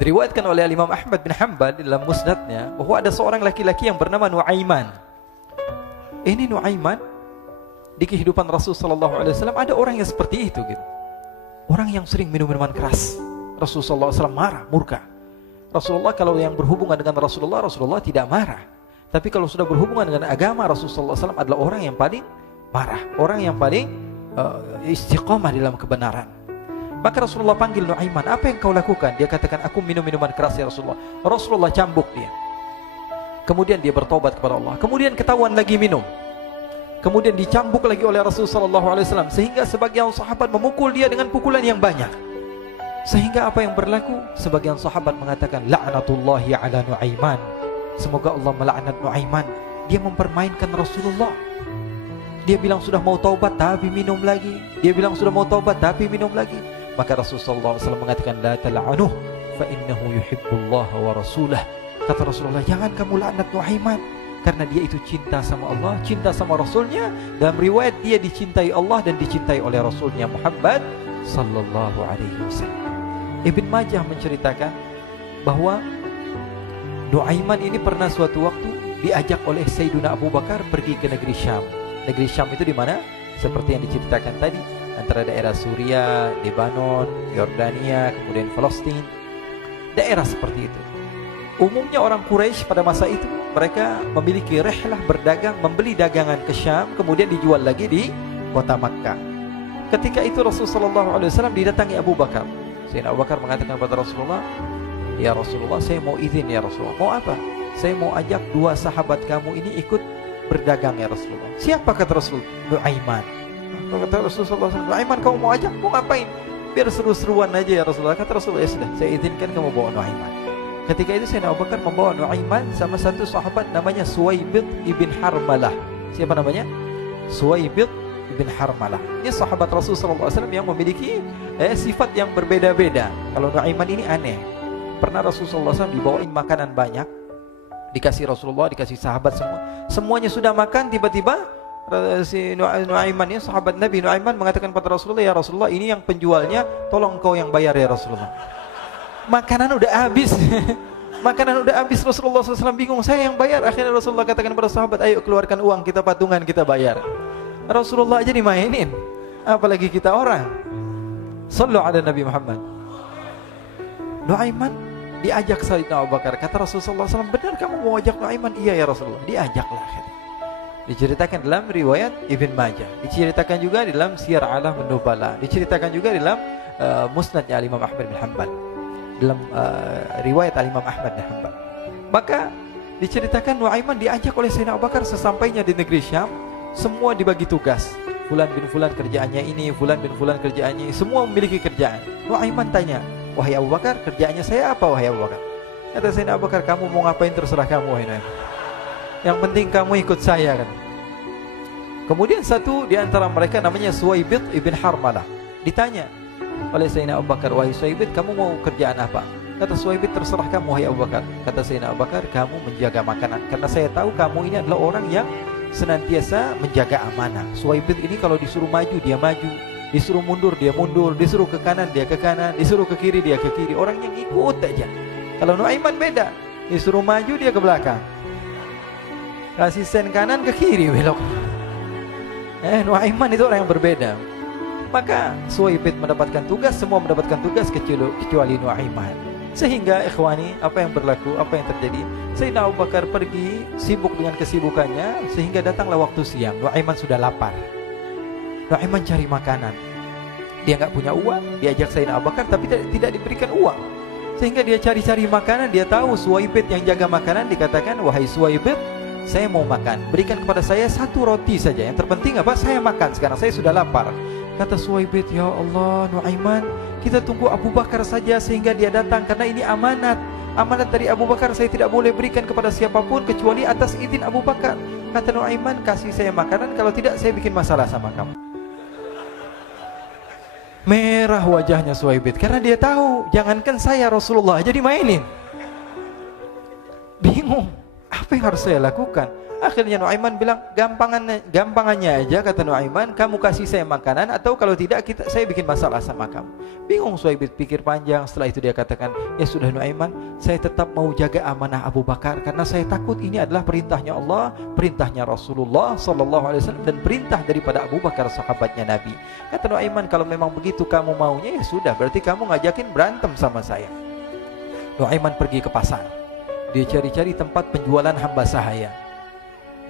Diriwayatkan oleh Imam Ahmad bin Hanbal dalam musnadnya bahwa ada seorang laki-laki yang bernama Nuaiman. Ini Nuaiman di kehidupan Rasul sallallahu alaihi wasallam ada orang yang seperti itu gitu. Orang yang sering minum minuman keras. Rasul sallallahu alaihi wasallam marah, murka. Rasulullah kalau yang berhubungan dengan Rasulullah tidak marah. Tapi kalau sudah berhubungan dengan agama, Rasul sallallahu alaihi wasallam adalah orang yang paling marah, orang yang paling istiqamah dalam kebenaran. Maka Rasulullah panggil Nuaiman, apa yang kau lakukan? Dia katakan, aku minum minuman keras ya Rasulullah. Rasulullah cambuk dia. Kemudian dia bertobat kepada Allah. Kemudian ketahuan lagi minum. Kemudian dicambuk lagi oleh Rasulullah sallallahu alaihi wasallam, sehingga sebagian sahabat memukul dia dengan pukulan yang banyak. Sehingga apa yang berlaku? Sebagian sahabat mengatakan, la'natullahi ala Nuaiman. Semoga Allah melaknat Nuaiman. Dia mempermainkan Rasulullah. Dia bilang sudah mau taubat tapi minum lagi. Dia bilang sudah mau taubat tapi minum lagi. Maka Rasulullah SAW mengatakan, la tal'anuh fa innahu yuhibbullaha wa rasulah. Kata Rasulullah, jangan kamu laknat Nuaiman, karena dia itu cinta sama Allah, cinta sama Rasulnya. Dalam riwayat dia dicintai Allah dan dicintai oleh Rasulnya Muhammad sallallahu alaihi wasallam. Ibn Majah menceritakan bahwa Nuaiman ini pernah suatu waktu diajak oleh Sayyidina Abu Bakar pergi ke negeri Syam. Negeri Syam itu di mana? Seperti yang diceritakan tadi, antara daerah Suriah, Lebanon, Yordania, kemudian Palestina. Daerah seperti itu. Umumnya orang Quraisy pada masa itu, mereka memiliki rihlah berdagang, membeli dagangan ke Syam, kemudian dijual lagi di kota Makkah. Ketika itu Rasulullah SAW didatangi Abu Bakar. Sayyidina Abu Bakar mengatakan kepada Rasulullah, ya Rasulullah, saya mau izin ya Rasulullah. Mau apa? Saya mau ajak dua sahabat kamu ini ikut berdagang ya Rasulullah. Siapa kata Rasul? Nuaiman. Kata Rasulullah SAW, Nuaiman kamu mau ajak? Mau ngapain? Biar seru-seruan aja ya Rasulullah. Kata Rasulullah, ya sudah, saya izinkan kamu bawa Nuaiman. Ketika itu Sayyidina Abu Bakar membawa Nuaiman sama satu sahabat namanya Suwaibid ibn Harmalah. Siapa namanya? Suwaibid ibn Harmalah. Ini sahabat Rasulullah SAW yang memiliki sifat yang berbeda-beda. Kalau Nuaiman ini aneh. Pernah Rasulullah SAW dibawain makanan banyak, dikasih Rasulullah, dikasih sahabat semua. Semuanya sudah makan, tiba-tiba si Nuaiman ini, sahabat Nabi Nuaiman mengatakan kepada Rasulullah, ya Rasulullah, ini yang penjualnya, tolong kau yang bayar ya Rasulullah. Makanan udah habis. Makanan udah habis, Rasulullah SAW bingung, saya yang bayar. Akhirnya Rasulullah katakan kepada sahabat, ayo keluarkan uang, kita patungan, kita bayar. Rasulullah aja dimainin, apalagi kita orang. Sallu ala Nabi Muhammad. Nuaiman diajak Sayyidina Abu Bakar. Kata Rasulullah SAW, benar kamu mau ajak Nuaiman? Iya ya Rasulullah. Diajaklah akhirnya. Diceritakan dalam riwayat Ibn Majah, diceritakan juga dalam Siyar A'lam An-Nubala, diceritakan juga dalam musnadnya Imam Ahmad bin Hanbal, dalam riwayat Imam Ahmad bin Hanbal. Maka diceritakan Nuaiman diajak oleh Sayyidina Abu Bakar. Sesampainya di negeri Syam, semua dibagi tugas. Fulan bin Fulan kerjaannya ini, Fulan bin Fulan kerjaannya ini, semua memiliki kerjaan. Nuaiman tanya, wahai Abu Bakar, kerjaannya saya apa wahai Abu Bakar? Kata Sayyidina Abu Bakar, kamu mau ngapain terserah kamu wahai Nuaiman. Yang penting kamu ikut saya kan. Kemudian satu di antara mereka namanya Suwaibid ibn Harmalah. Ditanya oleh Sayyidina Abu Bakar, wahai Suwaibid, kamu mau kerjaan apa? Kata Suwaibid, terserah kamu wahai Abu Bakar. Kata Sayyidina Abu Bakar, kamu menjaga makanan, karena saya tahu kamu ini adalah orang yang senantiasa menjaga amanah. Suwaibid ini kalau disuruh maju dia maju, disuruh mundur dia mundur, disuruh ke kanan dia ke kanan, disuruh ke kiri dia ke kiri. Orang yang ikut aja. Kalau Nuaiman beda, disuruh maju dia ke belakang, kasih sen kanan ke kiri belok. Nuaiman itu orang yang berbeda. Maka Suwaibid mendapatkan tugas, semua mendapatkan tugas kecuali Nuaiman. Sehingga ikhwani, apa yang berlaku, apa yang terjadi? Sayyidina Abu Bakar pergi sibuk dengan kesibukannya, sehingga datanglah waktu siang. Nuaiman sudah lapar. Nuaiman cari makanan. Dia nggak punya uang, diajak Sayyidina Abu Bakar tapi tidak diberikan uang. Sehingga dia cari-cari makanan. Dia tahu Suwaibid yang jaga makanan. Dikatakan, wahai Suwaibid, saya mau makan, berikan kepada saya satu roti saja. Yang terpenting apa? Saya makan sekarang, saya sudah lapar. Kata Suwaibid, ya Allah Nuaiman, kita tunggu Abu Bakar saja sehingga dia datang, karena ini amanat. Amanat dari Abu Bakar, saya tidak boleh berikan kepada siapapun kecuali atas izin Abu Bakar. Kata Nuaiman, kasih saya makanan, kalau tidak saya bikin masalah sama kamu. Merah wajahnya Suwaibid, karena dia tahu, jangankan saya, Rasulullah aja dimainin. Bingung, apa yang harus saya lakukan? Akhirnya Nuaiman bilang, gampangannya aja, kata Nuaiman, kamu kasih saya makanan, atau kalau tidak saya bikin masalah sama kamu. Bingung Suhaib pikir panjang. Setelah itu dia katakan, ya sudah Nuaiman, saya tetap mau jaga amanah Abu Bakar, karena saya takut ini adalah perintahnya Allah, perintahnya Rasulullah SAW, dan perintah daripada Abu Bakar sahabatnya Nabi. Kata Nuaiman, kalau memang begitu kamu maunya, ya sudah, berarti kamu ngajakin berantem sama saya. Nuaiman pergi ke pasar. Dia cari-cari tempat penjualan hamba sahaya.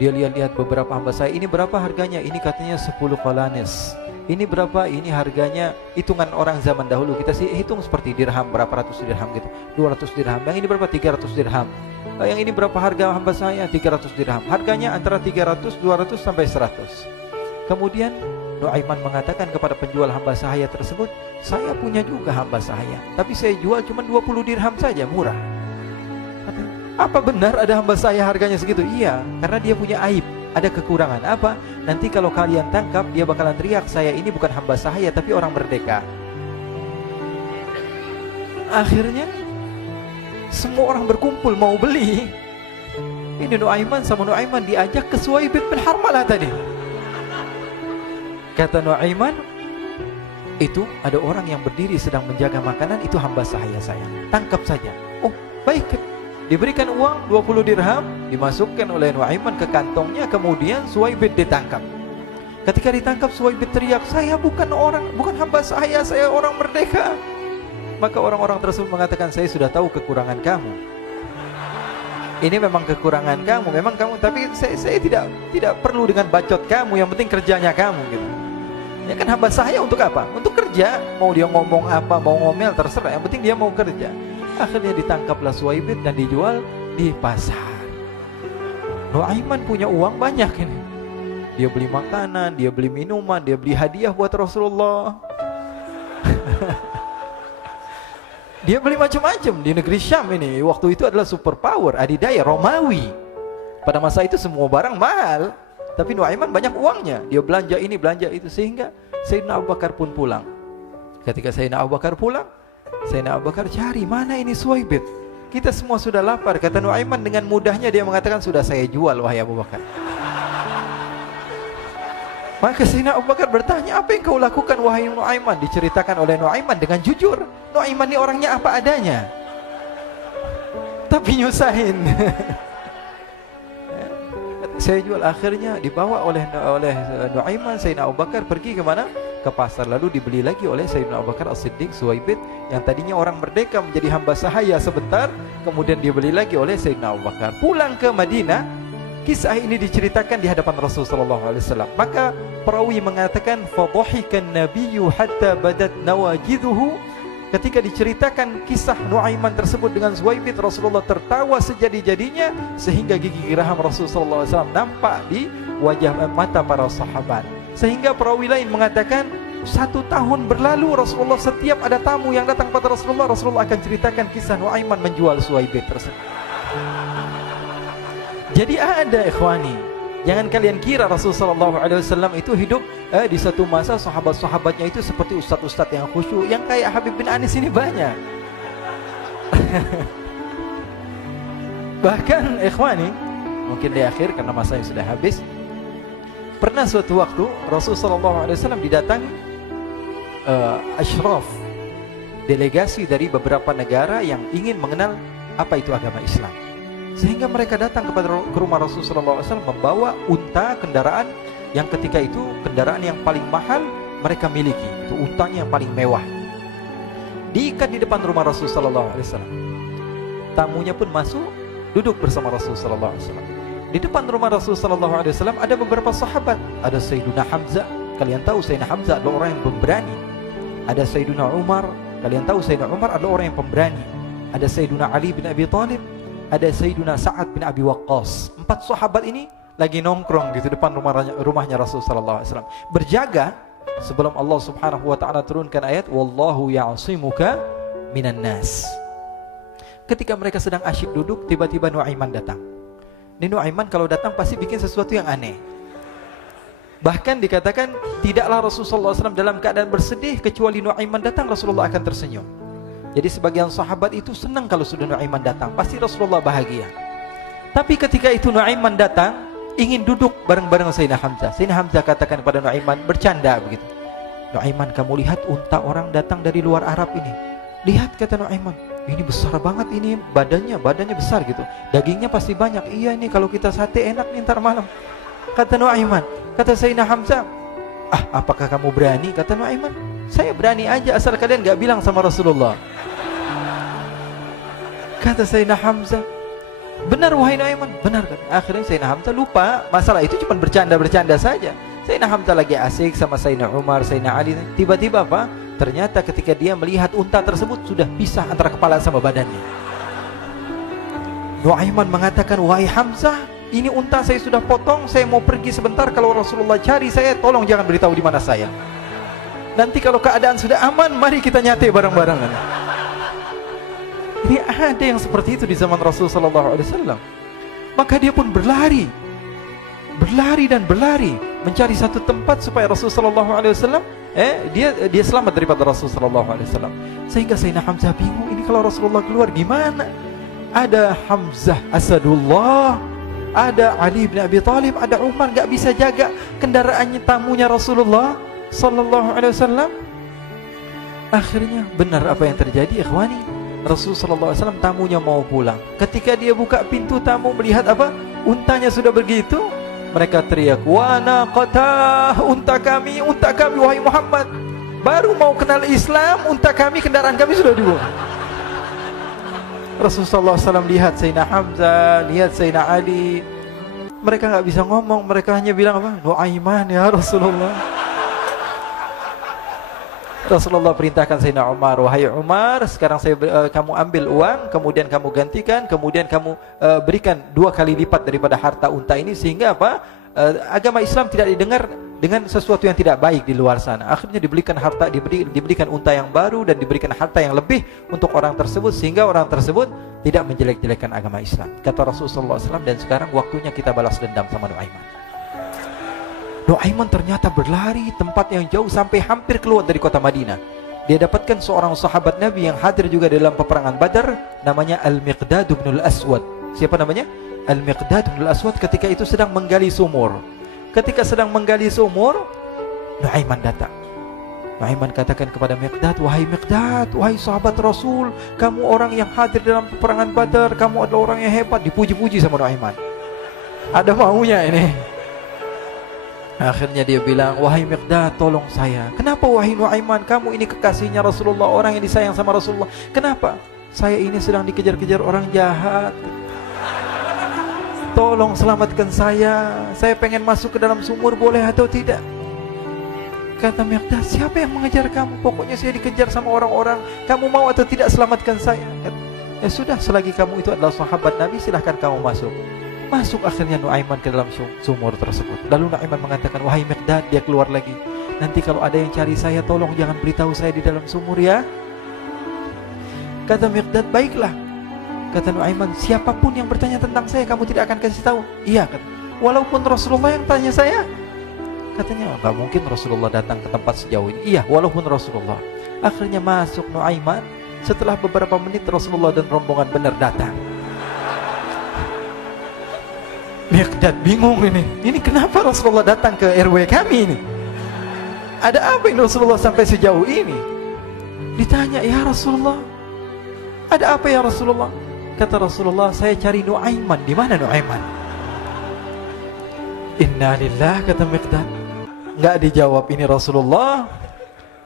Dia lihat-lihat beberapa hamba sahaya. Ini berapa harganya? Ini katanya 10 qalanis. Ini berapa? Ini harganya hitungan orang zaman dahulu. Kita sih hitung seperti dirham, berapa ratus dirham gitu. 200 dirham. Yang ini berapa? 300 dirham. Yang ini berapa harga hamba sahaya? 300 dirham. Harganya antara 300, 200 sampai 100. Kemudian Nuaiman mengatakan kepada penjual hamba sahaya tersebut, saya punya juga hamba sahaya, tapi saya jual cuma 20 dirham saja, murah. Apa benar ada hamba saya harganya segitu? Iya, karena dia punya aib, ada kekurangan. Apa? Nanti kalau kalian tangkap, dia bakalan teriak, saya ini bukan hamba sahaya tapi orang merdeka. Akhirnya semua orang berkumpul mau beli. Ini Nuaiman sama Nuaiman diajak ke Suhaib bin Harmalah tadi. Kata Nuaiman, itu ada orang yang berdiri sedang menjaga makanan, itu hamba sahaya saya, tangkap saja. Oh baik. Diberikan uang 20 dirham, dimasukkan oleh Nuaiman ke kantongnya, kemudian Suhaib ditangkap. Ketika ditangkap, Suhaib teriak, saya bukan hamba saya orang merdeka. Maka orang-orang tersebut mengatakan, saya sudah tahu kekurangan kamu. Ini memang kekurangan kamu, memang kamu, tapi saya tidak perlu dengan bacot kamu, yang penting kerjanya kamu gitu. Ya kan hamba saya untuk apa? Untuk kerja. Mau dia ngomong apa, mau ngomel terserah, yang penting dia mau kerja. Akhirnya ditangkaplah Suhaib dan dijual di pasar. Nuaiman punya uang banyak ini. Dia beli makanan, dia beli minuman, dia beli hadiah buat Rasulullah. Dia beli macam-macam di negeri Syam ini. Waktu itu adalah superpower, adidaya Romawi. Pada masa itu semua barang mahal, tapi Nuaiman banyak uangnya. Dia belanja ini, belanja itu, sehingga Sayyidina Abu Bakar pun pulang. Ketika Sayyidina Abu Bakar pulang, Sayyidina Abu Bakar cari, mana ini Suhaib? Kita semua sudah lapar. Kata Nuaiman dengan mudahnya dia mengatakan, sudah saya jual wahai Abu Bakar. Maka Sayyidina Abu Bakar bertanya, apa yang kau lakukan wahai Nuaiman? Diceritakan oleh Nuaiman dengan jujur. Nuaiman ini orangnya apa adanya, tapi nyusahin. Saya jual. Akhirnya dibawa oleh Nuaiman, Sayyidina Abu Bakar pergi ke mana? Ke pasar. Lalu dibeli lagi oleh Sayyidina Abu Bakar As-Siddiq, Suhaib yang tadinya orang merdeka menjadi hamba sahaya sebentar, kemudian dibeli lagi oleh Sayyidina Abu Bakar. Pulang ke Madinah, kisah ini diceritakan di hadapan Rasulullah SAW. Maka perawi mengatakan, fadhahikan nabiyyu hatta badat nawajiduhu. Ketika diceritakan kisah Nuaiman tersebut dengan Suhaib, Rasulullah tertawa sejadi-jadinya sehingga gigi geraham Rasulullah SAW nampak di wajah mata para sahabat. Sehingga perawi lain mengatakan 1 tahun berlalu Rasulullah, setiap ada tamu yang datang pada Rasulullah akan ceritakan kisah Nuaiman menjual Suhaib tersebut. Jadi ada ikhwani, jangan kalian kira Rasulullah SAW itu hidup di satu masa sahabat-sahabatnya itu seperti ustadz-ustadz yang khusyuk, yang kayak Habib bin Anis ini banyak. Bahkan ikhwani, mungkin di akhir karena masa yang sudah habis, pernah suatu waktu Rasulullah SAW didatangi asyraf, delegasi dari beberapa negara yang ingin mengenal apa itu agama Islam. Sehingga mereka datang ke rumah Rasulullah SAW membawa unta, kendaraan yang ketika itu kendaraan yang paling mahal mereka miliki. Itu untanya yang paling mewah. Diikat di depan rumah Rasulullah SAW. Tamunya pun masuk, duduk bersama Rasulullah SAW. Di depan rumah Rasulullah SAW ada beberapa sahabat. Ada Sayyiduna Hamzah. Kalian tahu Sayyidina Hamzah adalah orang yang pemberani. Ada Sayyiduna Umar. Kalian tahu Sayyidina Umar adalah orang yang pemberani. Ada Sayyiduna Ali bin Abi Thalib. Ada Sayyiduna Sa'ad bin Abi Waqqas. 4 sahabat ini lagi nongkrong gitu depan rumahnya Rasulullah SAW, berjaga sebelum Allah Subhanahu wa taala turunkan ayat wallahu ya'simuka minan nas. Ketika mereka sedang asyik duduk, tiba-tiba Nuaiman datang. Ini Nuaiman kalau datang pasti bikin sesuatu yang aneh. Bahkan dikatakan tidaklah Rasulullah SAW dalam keadaan bersedih, kecuali Nuaiman datang Rasulullah akan tersenyum. Jadi sebagian sahabat itu senang kalau sudah Nuaiman datang, pasti Rasulullah bahagia. Tapi ketika itu Nuaiman datang, ingin duduk bareng-bareng Sayyidina Hamzah. Sayyidina Hamzah katakan kepada Nuaiman, bercanda begitu. Nuaiman, kamu lihat unta orang datang dari luar Arab ini. Lihat, kata Nuaiman, ini besar banget, ini badannya besar gitu. Dagingnya pasti banyak. Iya, ini kalau kita sate enak nih ntar malam. Kata Nuaiman. Kata Sayyidina Hamzah, apakah kamu berani? Kata Nuaiman, saya berani aja asal kalian gak bilang sama Rasulullah. Kata Sayyidina Hamzah, benar wahai Nuaiman, benar kan? Akhirnya Sayyidina Hamzah lupa masalah itu, cuma bercanda-bercanda saja. Sayyidina Hamzah lagi asik sama Sayyidina Umar, Sayyidina Ali. Tiba-tiba apa? Ternyata ketika dia melihat unta tersebut sudah pisah antara kepala sama badannya. Nuaiman mengatakan, wahai Hamzah, ini unta saya sudah potong, saya mau pergi sebentar. Kalau Rasulullah cari saya, tolong jangan beritahu di mana saya. Nanti kalau keadaan sudah aman, mari kita nyate bareng-barengan. Ini ada yang seperti itu di zaman Rasulullah SAW. Maka dia pun berlari dan berlari mencari satu tempat supaya Rasulullah SAW dia selamat daripada Rasulullah SAW. Sehingga Sayyidina Hamzah bingung, ini kalau Rasulullah keluar gimana? Ada Hamzah Asadullah, ada Ali bin Abi Thalib, ada Umar, gak bisa jaga kendaraannya, tamunya Rasulullah SAW. Akhirnya benar apa yang terjadi, ikhwani. Rasulullah SAW tamunya mau pulang. Ketika dia buka pintu, tamu melihat apa? Untanya sudah begitu. Mereka teriak, wa naqatah, unta kami wahai Muhammad. Baru mau kenal Islam, unta kami, kendaraan kami sudah dibuang. Rasulullah SAW lihat Sayyidina Hamzah, lihat Sayyidina Ali. Mereka gak bisa ngomong, mereka hanya bilang apa? Nuaiman ya Rasulullah. Rasulullah perintahkan Sayyidina Umar, wahai Umar, sekarang kamu ambil uang, kemudian kamu gantikan, kemudian kamu berikan 2 kali lipat daripada harta unta ini, sehingga apa? Agama Islam tidak didengar dengan sesuatu yang tidak baik di luar sana. Akhirnya diberikan harta, diberikan unta yang baru dan diberikan harta yang lebih untuk orang tersebut, sehingga orang tersebut tidak menjelek-jelekan agama Islam. Kata Rasulullah SAW, dan sekarang waktunya kita balas dendam sama Nuaiman. Nuaiman ternyata berlari tempat yang jauh sampai hampir keluar dari kota Madinah. Dia dapatkan seorang sahabat Nabi yang hadir juga dalam peperangan Badar, namanya Al-Miqdad bin Al-Aswad. Siapa namanya? Al-Miqdad bin Al-Aswad ketika itu sedang menggali sumur. Ketika sedang menggali sumur, Nuaiman datang. Nuaiman katakan kepada Miqdad, wahai Miqdad, wahai sahabat Rasul, kamu orang yang hadir dalam peperangan Badar, kamu adalah orang yang hebat. Dipuji-puji sama Nuaiman. Ada maunya ini. Akhirnya dia bilang, wahai Miqdad, tolong saya. Kenapa wahai Nuaiman, kamu ini kekasihnya Rasulullah, orang yang disayang sama Rasulullah. Kenapa? Saya ini sedang dikejar-kejar orang jahat. Tolong selamatkan saya. Saya pengen masuk ke dalam sumur, boleh atau tidak? Kata Miqdad, siapa yang mengejar kamu? Pokoknya saya dikejar sama orang-orang. Kamu mau atau tidak selamatkan saya? Ya sudah, selagi kamu itu adalah sahabat Nabi, silahkan kamu masuk. Masuk akhirnya Nuaiman ke dalam sumur tersebut. Lalu Nuaiman mengatakan, wahai Miqdad, dia keluar lagi. Nanti kalau ada yang cari saya, tolong jangan beritahu saya di dalam sumur ya. Kata Miqdad, baiklah. Kata Nuaiman, siapapun yang bertanya tentang saya, kamu tidak akan kasih tahu. Iya, kata. Walaupun Rasulullah yang tanya saya. Katanya, enggak mungkin Rasulullah datang ke tempat sejauh ini. Iya, walaupun Rasulullah. Akhirnya masuk Nuaiman. Setelah beberapa menit, Rasulullah dan rombongan benar datang. Miqdad bingung ini. Ini kenapa Rasulullah datang ke RW kami ini? Ada apa ini Rasulullah sampai sejauh ini? Ditanya, ya Rasulullah, ada apa ya Rasulullah? Kata Rasulullah, saya cari Nuaiman. Di mana Nuaiman? Innalillah, kata Miqdad. Enggak dijawab ini Rasulullah.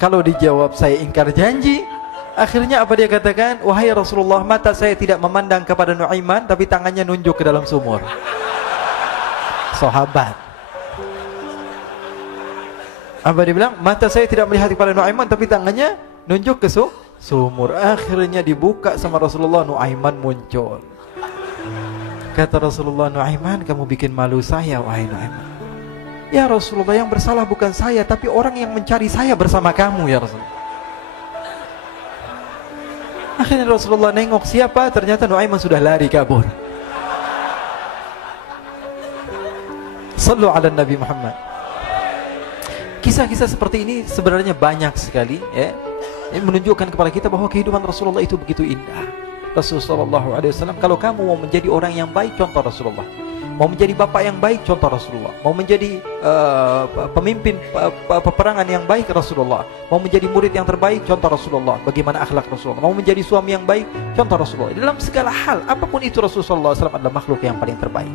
Kalau dijawab saya ingkar janji. Akhirnya apa dia katakan? Wahai Rasulullah, mata saya tidak memandang kepada Nuaiman, tapi tangannya nunjuk ke dalam sumur. Sahabat. Apa dia bilang? Mata saya tidak melihat kepada Nuaiman, tapi tangannya nunjuk ke sumur. Akhirnya dibuka sama Rasulullah, Nuaiman muncul. Kata Rasulullah, Nuaiman, kamu bikin malu saya, wahai Nuaiman. Ya Rasulullah, yang bersalah bukan saya, tapi orang yang mencari saya bersama kamu, ya Rasulullah. Akhirnya Rasulullah nengok siapa, ternyata Nuaiman sudah lari kabur. Sallu ala Nabi Muhammad. Kisah-kisah seperti ini sebenarnya banyak sekali, ya. Ini menunjukkan kepada kita bahwa kehidupan Rasulullah itu begitu indah. Rasulullah SAW, kalau kamu mau menjadi orang yang baik, contoh Rasulullah. Mau menjadi bapak yang baik, contoh Rasulullah. Mau menjadi pemimpin peperangan yang baik, Rasulullah. Mau menjadi murid yang terbaik, contoh Rasulullah. Bagaimana akhlak Rasulullah. Mau menjadi suami yang baik, contoh Rasulullah. Dalam segala hal, apapun itu, Rasulullah SAW adalah makhluk yang paling terbaik.